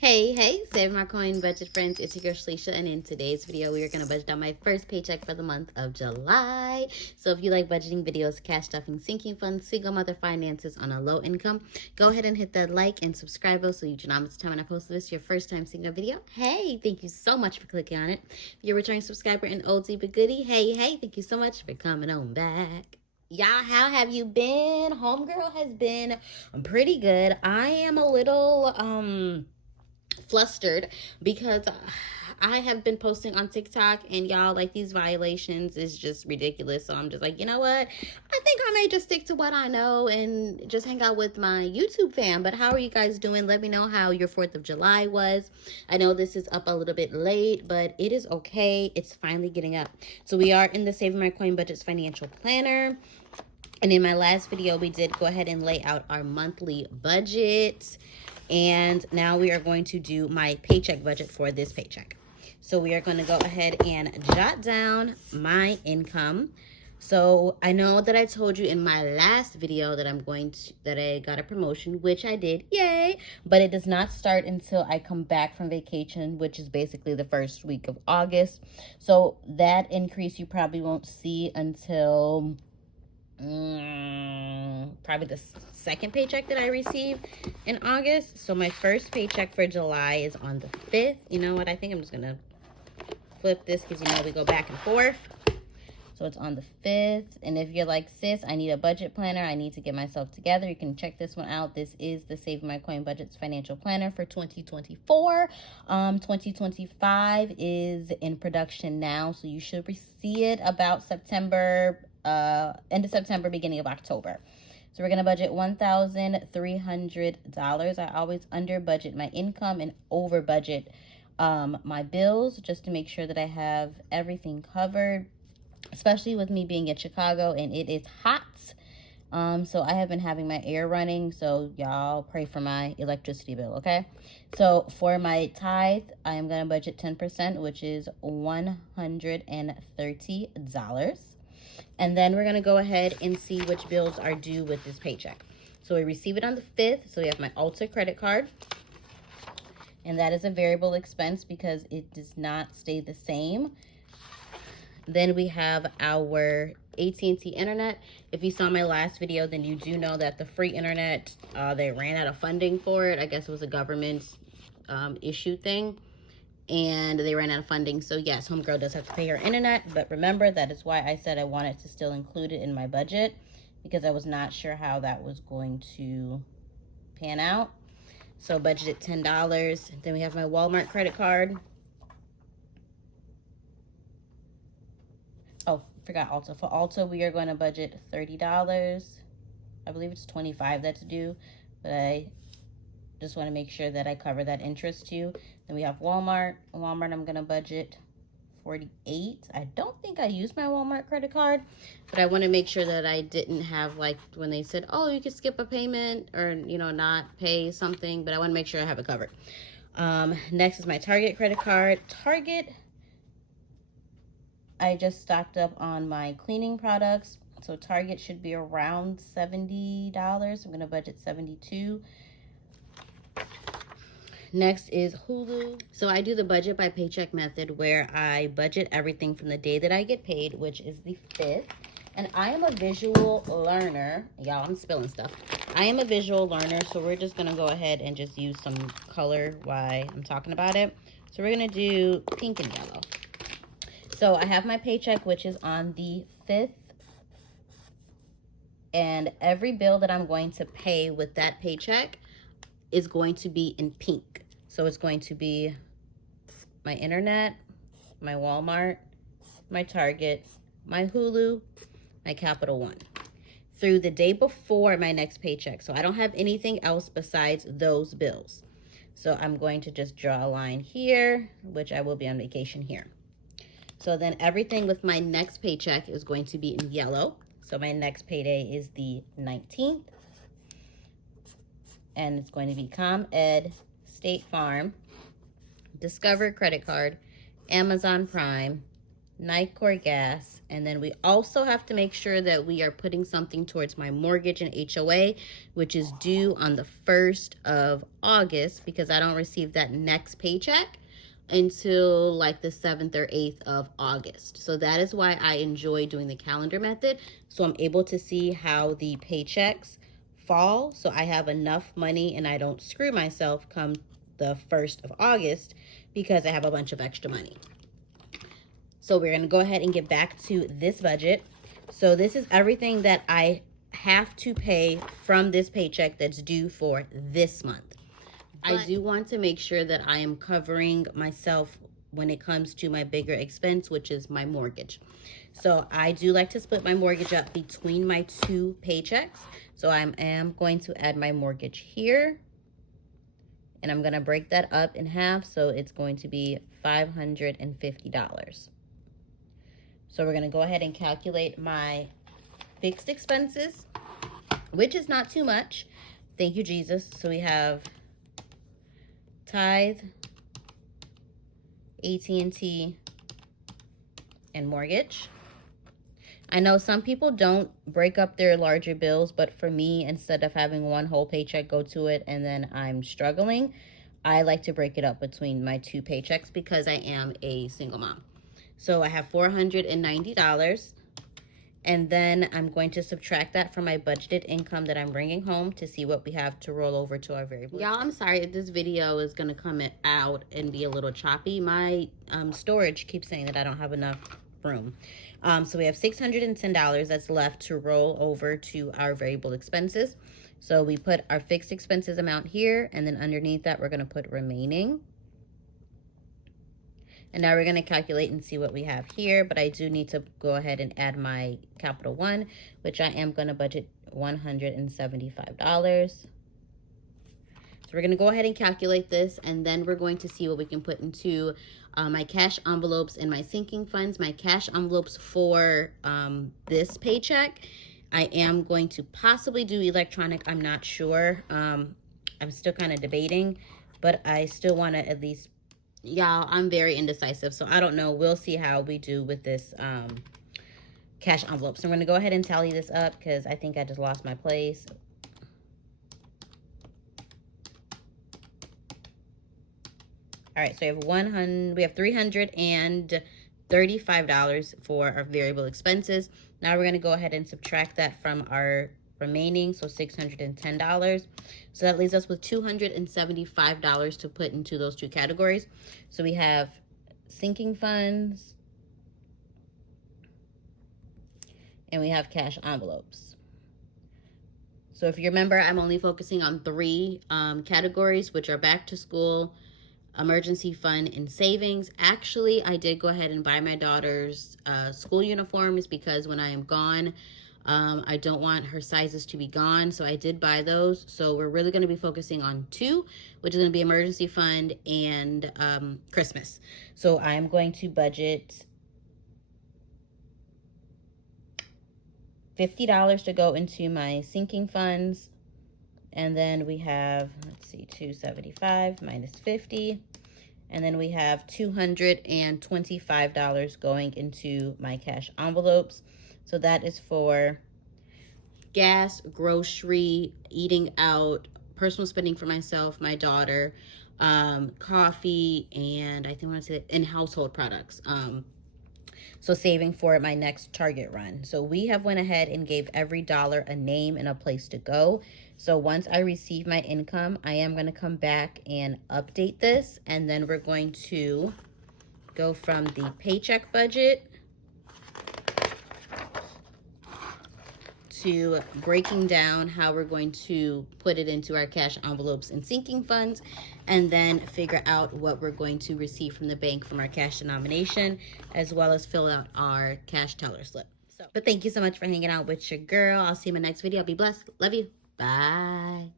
Hey, save my coin budget friends. It's your girl Shalisha, and in today's video, we are going to budget on my first paycheck for the month of July. So if you like budgeting videos, cash stuffing, sinking funds, single mother finances on a low income, go ahead and hit that like and subscribe so you do not miss the time when I post this, your first time seeing a video. Hey, thank you so much for clicking on it. If you're a returning subscriber and oldie but goodie, hey, thank you so much for coming on back. Y'all, how have you been? Homegirl has been pretty good. I am a little, flustered because I have been posting on TikTok and y'all, like, these violations is just ridiculous. So I'm just like, you know what? I think I may just stick to what I know and just hang out with my YouTube fam. But how are you guys doing? Let me know how your 4th of July was. I know this is up a little bit late, but it is okay. It's finally getting up. So we are in the Saving My Coin Budgets financial planner. And in my last video, we did go ahead and lay out our monthly budget. And now we are going to do my paycheck budget for this paycheck. So we are going to go ahead and jot down my income. So I know that I told you in my last video that that I got a promotion, which I did, yay, but it does not start until I come back from vacation, which is basically the first week of August. So that increase you probably won't see until probably the second paycheck that I receive in August. So my first paycheck for July is on the 5th. You know what? I think I'm just gonna flip this because, you know, we go back and forth. So it's on the 5th. And if you're like, sis, I need a budget planner, I need to get myself together, you can check this one out. This is the Save My Coin Budgets financial planner for 2024. 2025 is in production now, so you should see it about September, end of September, beginning of October. So we're going to budget $1,300. I always under budget my income and over budget my bills, just to make sure that I have everything covered, especially with me being in Chicago and it is hot. So I have been having my air running, so y'all pray for my electricity bill, okay? So for my tithe, I am going to budget 10%, which is $130. And then we're going to go ahead and see which bills are due with this paycheck. So we receive it on the 5th. So we have my Ulta credit card. And that is a variable expense because it does not stay the same. Then we have our AT&T internet. If you saw my last video, then you do know that the free internet, they ran out of funding for it. I guess it was a government issue thing. And they ran out of funding. So yes, homegirl does have to pay her internet, but remember, that is why I said I wanted to still include it in my budget, because I was not sure how that was going to pan out. So budgeted $10. Then we have my Walmart credit card. Oh, forgot Ulta. For Ulta, we are going to budget $30. I believe it's $25 that's due, but I just want to make sure that I cover that interest too. Then we have Walmart. Walmart, I'm going to budget $48. I don't think I used my Walmart credit card, but I want to make sure that I didn't have, like, when they said, oh, you could skip a payment or, you know, not pay something, but I want to make sure I have it covered. Next is my Target credit card. Target, I just stocked up on my cleaning products. So Target should be around $70. I'm going to budget $72. Next is Hulu. So I do the budget by paycheck method, where I budget everything from the day that I get paid, which is the 5th. And I am a visual learner. Y'all, I'm spilling stuff. I am a visual learner, so we're just going to go ahead and just use some color while I'm talking about it. So we're going to do pink and yellow. So I have my paycheck, which is on the 5th. And every bill that I'm going to pay with that paycheck is going to be in pink. So it's going to be my internet, my Walmart, my Target, my Hulu, my Capital One, through the day before my next paycheck. So I don't have anything else besides those bills. So I'm going to just draw a line here, which I will be on vacation here. So then everything with my next paycheck is going to be in yellow. So my next payday is the 19th. And it's going to be ComEd, State Farm, Discover credit card, Amazon Prime, NICOR gas, and then we also have to make sure that we are putting something towards my mortgage and HOA, which is due on the 1st of August, because I don't receive that next paycheck until like the 7th or 8th of August. So that is why I enjoy doing the calendar method. So I'm able to see how the paychecks fall, so I have enough money and I don't screw myself come the 1st of August because I have a bunch of extra money. So we're going to go ahead and get back to this budget. So this is everything that I have to pay from this paycheck that's due for this month. I do want to make sure that I am covering myself when it comes to my bigger expense, which is my mortgage. So I do like to split my mortgage up between my 2 paychecks. So I am going to add my mortgage here, and I'm going to break that up in half. So it's going to be $550. So we're going to go ahead and calculate my fixed expenses, which is not too much. Thank you, Jesus. So we have tithe, AT&T, and mortgage. I know some people don't break up their larger bills, but for me, instead of having one whole paycheck go to it and then I'm struggling, I like to break it up between my 2 paychecks because I am a single mom. So I have $490, and then I'm going to subtract that from my budgeted income that I'm bringing home to see what we have to roll over to our variable. Y'all, I'm sorry if this video is going to come out and be a little choppy. My storage keeps saying that I don't have enough room. So we have $610 that's left to roll over to our variable expenses. So we put our fixed expenses amount here, and then underneath that we're going to put remaining. And now we're going to calculate and see what we have here, but I do need to go ahead and add my Capital One, which I am going to budget $175. So we're going to go ahead and calculate this, and then we're going to see what we can put into my cash envelopes and my sinking funds. My cash envelopes for this paycheck, I am going to possibly do electronic. I'm not sure. I'm still kind of debating, but I still want to at least, y'all, I'm very indecisive, so I don't know. We'll see how we do with this cash envelope. So I'm going to go ahead and tally this up because I think I just lost my place. All right, so we have $335 for our variable expenses. Now we're going to go ahead and subtract that from our remaining, so $610. So that leaves us with $275 to put into those 2 categories. So we have sinking funds and we have cash envelopes. So if you remember, I'm only focusing on 3 categories, which are back to school, emergency fund, and savings. Actually, I did go ahead and buy my daughter's school uniforms because when I am gone, I don't want her sizes to be gone, so I did buy those. So we're really going to be focusing on 2, which is going to be emergency fund and Christmas. So I'm going to budget $50 to go into my sinking funds. And then we have, let's see, 275 minus 50. And then we have $225 going into my cash envelopes. So that is for gas, grocery, eating out, personal spending for myself, my daughter, coffee, and I think I want to say in household products. So saving for my next Target run. So we have went ahead and gave every dollar a name and a place to go. So once I receive my income, I am going to come back and update this. And then we're going to go from the paycheck budget to breaking down how we're going to put it into our cash envelopes and sinking funds, and then figure out what we're going to receive from the bank from our cash denomination, as well as fill out our cash teller slip. But thank you so much for hanging out with your girl. I'll see you in my next video. Be blessed. Love you. Bye.